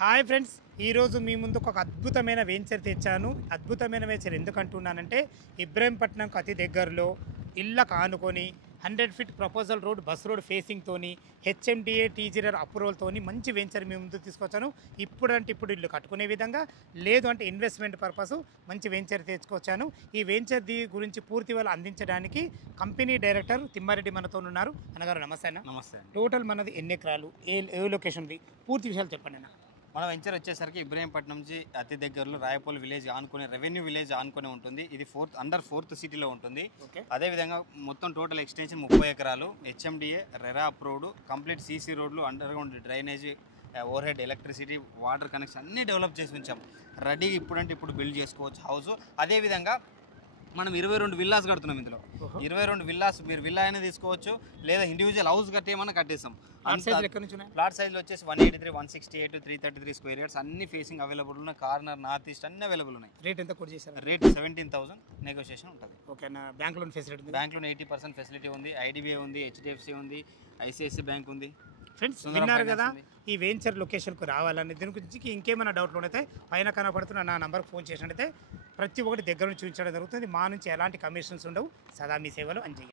Hi friends, ఈరోజు మీ ముందుకు ఒక అద్భుతమైన వెంచర్ తెచ్చాను. అద్భుతమైన వెంచర్ ఎందుకంటున్నానంటే ఇబ్రహీంపట్నంకు అతి దగ్గరలో ఇళ్ళకు ఆనుకొని 100 feet proposal road, bus road ఫేసింగ్తోని హెచ్ఎండిఏ టీజీఆర్ అప్రూవల్తోని మంచి వెంచర్ మీ ముందు తీసుకొచ్చాను. ఇప్పుడంటే ఇప్పుడు ఇల్లు కట్టుకునే విధంగా, లేదు అంటే ఇన్వెస్ట్మెంట్ పర్పస్ మంచి వెంచర్ తెచ్చుకొచ్చాను. ఈ వెంచర్ గురించి పూర్తి వాళ్ళు అందించడానికి కంపెనీ డైరెక్టర్ తిమ్మారెడ్డి మనతో ఉన్నారు. అన్నగారు నమస్తే అన్న. నమస్తే. టోటల్ మనది ఎన్ని ఎకరాలు, ఏ లొకేషన్ ఉంది, పూర్తి విషయాలు చెప్పండి అన్న. మన వెంచర్ వచ్చేసరికి ఇబ్రహీంపట్నం నుంచి అతి దగ్గరలో రాయపల్లి విలేజ్ ఆనుకునే రెవెన్యూ విలేజ్ ఆనుకునే ఉంటుంది. ఇది ఫోర్త్ సిటీలో ఉంటుంది. అదేవిధంగా మొత్తం టోటల్ ఎక్స్టెన్షన్ 30 ఎకరాలు, HMDA RERA approved, complete CC రోడ్లు, underground drainage, overhead electricity, water connection అన్నీ డెవలప్ చేసి ఉంచాం. రెడీ ఇప్పుడంటే ఇప్పుడు బిల్డ్ చేసుకోవచ్చు హౌస్. అదేవిధంగా మనం 22 విల్లాస్ కడుతున్నాం. ఇందులో 22 విల్లాస్, మీరు విల్లా అయినా తీసుకోవచ్చు, లేదా ఇండివిజువల్ హౌస్ కట్టేయమన్నా కట్టేస్తాం. ఫ్లాట్ సైజ్లో వచ్చేసి 183, 168, 333 స్క్వేర్ యార్డ్స్ అన్ని ఫేసింగ్ అవైలబుల్ ఉన్నాయి. కార్నర్, నార్త్ ఈస్ట్ అన్ని అవైలబుల్ ఉన్నాయి. రేట్ ఎంత కొట్ చేశారు? రేట్ 17,000 నెగోషియేషన్ ఉంటుంది. ఓకేనా? Bank loan facility? Bank loan 80% facility ఉంది. ఐడిబిఐ ఉంది, హెచ్డిఎఫ్సి ఉంది, ఐసిఐసి బ్యాంక్ ఉంది. ఫ్రెండ్స్ విన్నారు కదా, ఈ వెంచర్ లొకేషన్కు రావాలని దీని గురించి ఇంకేమైనా డౌట్లు అయితే పైన కనపడుతున్న నా నంబర్కి ఫోన్ చేసినట్టయితే ప్రతి ఒక్కటి దగ్గర నుంచి చూపించడం జరుగుతుంది. మా నుంచి ఎలాంటి కమిషన్స్ ఉండవు. సదా మీ సేవలు అంజయ్య.